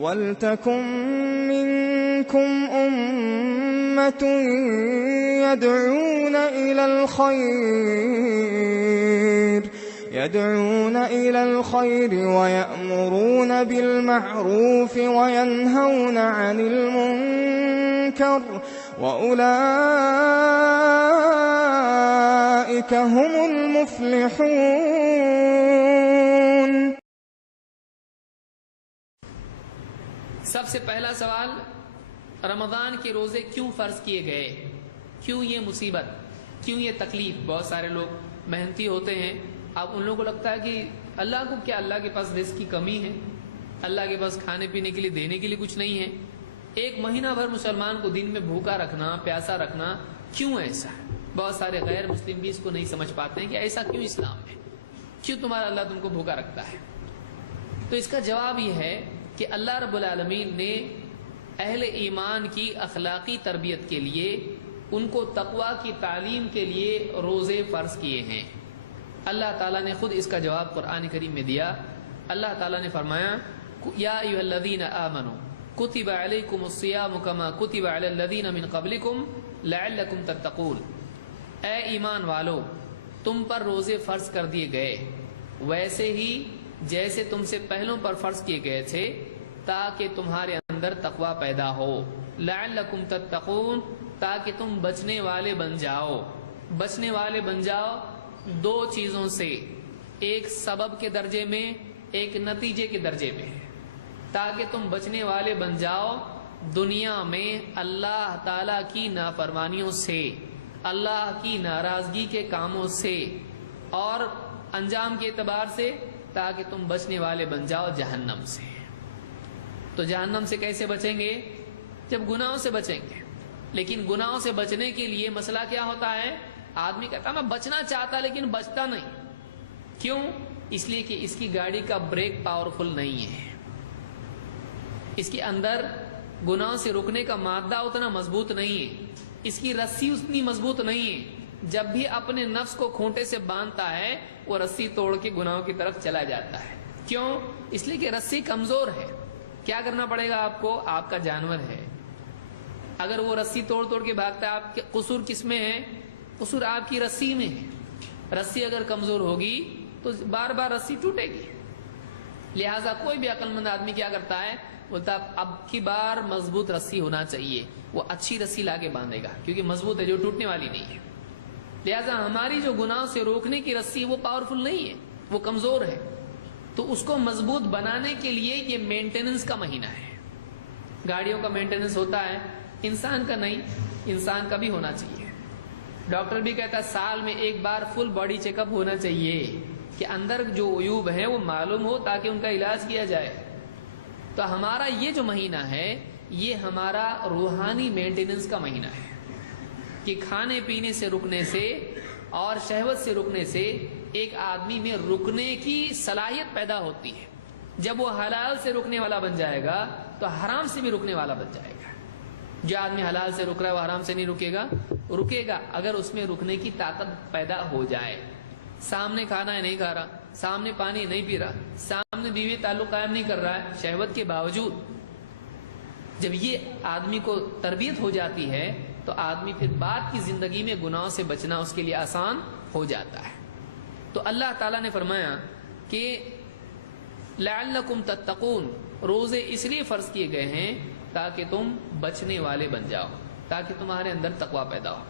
وَلْتَكُن مِّنكُمْ أُمَّةٌ يَدْعُونَ إِلَى الْخَيْرِ وَيَأْمُرُونَ بِالْمَعْرُوفِ وَيَنْهَوْنَ عَنِ الْمُنكَرِ وَأُولَئِكَ هُمُ الْمُفْلِحُونَ۔ سب سے پہلا سوال، رمضان کے روزے کیوں فرض کیے گئے؟ کیوں یہ مصیبت، کیوں یہ تکلیف؟ بہت سارے لوگ محنتی ہوتے ہیں، اب ان لوگوں کو لگتا ہے کہ اللہ کو کیا، اللہ کے پاس رزق کی کمی ہے، اللہ کے پاس کھانے پینے کے لیے دینے کے لیے کچھ نہیں ہے؟ ایک مہینہ بھر مسلمان کو دن میں بھوکا رکھنا، پیاسا رکھنا، کیوں ایسا ہے؟ بہت سارے غیر مسلم بھی اس کو نہیں سمجھ پاتے ہیں کہ ایسا کیوں اسلام ہے، کیوں تمہارا اللہ تم کو بھوکا رکھتا ہے؟ تو اس کا جواب یہ ہے کہ اللہ رب العالمین نے اہل ایمان کی اخلاقی تربیت کے لیے، ان کو تقوی کی تعلیم کے لیے روزے فرض کیے ہیں۔ اللہ تعالیٰ نے خود اس کا جواب قرآن کریم میں دیا۔ اللہ تعالیٰ نے فرمایا، یا ایھا الذین آمنوا کتب علیکم الصیام کما کتب علی الذین من قبلکم لعلکم تتقون۔ اے ایمان والو، تم پر روزے فرض کر دیے گئے ویسے ہی جیسے تم سے پہلوں پر فرض کیے گئے تھے، تاکہ تمہارے اندر تقوی پیدا ہو، لعلکم تتقون، تاکہ تم بچنے والے بن جاؤ۔ بچنے والے بن جاؤ دو چیزوں سے، ایک سبب کے درجے میں، ایک نتیجے کے درجے میں، تاکہ تم بچنے والے بن جاؤ دنیا میں اللہ تعالی کی نافرمانیوں سے، اللہ کی ناراضگی کے کاموں سے، اور انجام کے اعتبار سے تاکہ تم بچنے والے بن جاؤ جہنم سے۔ تو جہنم سے کیسے بچیں گے؟ جب گناہوں سے بچیں گے۔ لیکن گناہوں سے بچنے کے لیے مسئلہ کیا ہوتا ہے؟ آدمی کہتا میں بچنا چاہتا لیکن بچتا نہیں۔ کیوں؟ اس لیے کہ اس کی گاڑی کا بریک پاورفل نہیں ہے، اس کے اندر گناہوں سے رکنے کا مادہ اتنا مضبوط نہیں ہے، اس کی رسی اتنی مضبوط نہیں ہے۔ جب بھی اپنے نفس کو کھونٹے سے باندھتا ہے، وہ رسی توڑ کے گناہوں کی طرف چلا جاتا ہے۔ کیوں؟ اس لیے کہ رسی کمزور ہے۔ کیا کرنا پڑے گا آپ کو؟ آپ کا جانور ہے، اگر وہ رسی توڑ توڑ کے بھاگتا ہے، آپ کے قصور کس میں ہے؟ قصور آپ کی رسی میں ہے۔ رسی اگر کمزور ہوگی تو بار بار رسی ٹوٹے گی۔ لہٰذا کوئی بھی عقل مند آدمی کیا کرتا ہے؟ بولتا اب کی بار مضبوط رسی ہونا چاہیے، وہ اچھی رسی لا کے باندھے گا کیونکہ مضبوط ہے، جو ٹوٹنے والی نہیں ہے۔ لہٰذا ہماری جو گناہوں سے روکنے کی رسی وہ پاورفل نہیں ہے، وہ کمزور ہے۔ تو اس کو مضبوط بنانے کے لیے یہ مینٹیننس کا مہینہ ہے۔ گاڑیوں کا مینٹیننس ہوتا ہے، انسان کا نہیں، انسان کا بھی ہونا چاہیے۔ ڈاکٹر بھی کہتا ہے سال میں ایک بار فل باڈی چیک اپ ہونا چاہیے کہ اندر جو عیوب ہیں وہ معلوم ہو تاکہ ان کا علاج کیا جائے۔ تو ہمارا یہ جو مہینہ ہے یہ ہمارا روحانی مینٹیننس کا مہینہ ہے کہ کھانے پینے سے رکنے سے اور شہوت سے رکنے سے ایک آدمی میں رکنے کی صلاحیت پیدا ہوتی ہے۔ جب وہ حلال سے رکنے والا بن جائے گا تو حرام سے بھی رکنے والا بن جائے گا۔ جو آدمی حلال سے رک رہا ہے وہ حرام سے نہیں رکے گا؟ رکے گا اگر اس میں رکنے کی طاقت پیدا ہو جائے۔ سامنے کھانا ہے نہیں کھا رہا، سامنے پانی نہیں پی رہا، سامنے بیوی تعلق قائم نہیں کر رہا ہے شہوت کے باوجود، جب یہ آدمی کو تربیت ہو جاتی ہے تو آدمی پھر بعد کی زندگی میں گناہوں سے بچنا اس کے لیے آسان ہو جاتا ہے۔ تو اللہ تعالیٰ نے فرمایا کہ لعلکم تتقون، روزے اس لیے فرض کیے گئے ہیں تاکہ تم بچنے والے بن جاؤ، تاکہ تمہارے اندر تقوی پیدا ہو۔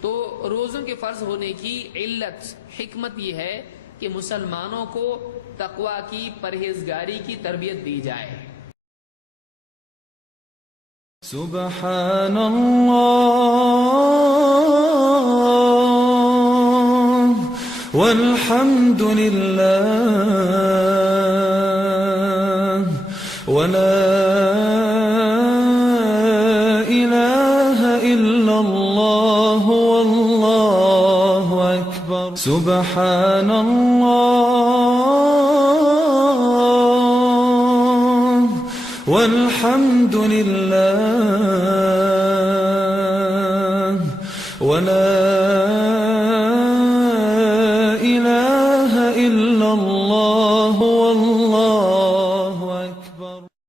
تو روزوں کے فرض ہونے کی علت، حکمت یہ ہے کہ مسلمانوں کو تقوی کی، پرہیزگاری کی تربیت دی جائے۔ سبحان اللہ والحمد للہ ولا الہ الا اللہ واللہ اکبر۔ سبحان اللہ والحمد للہ ولا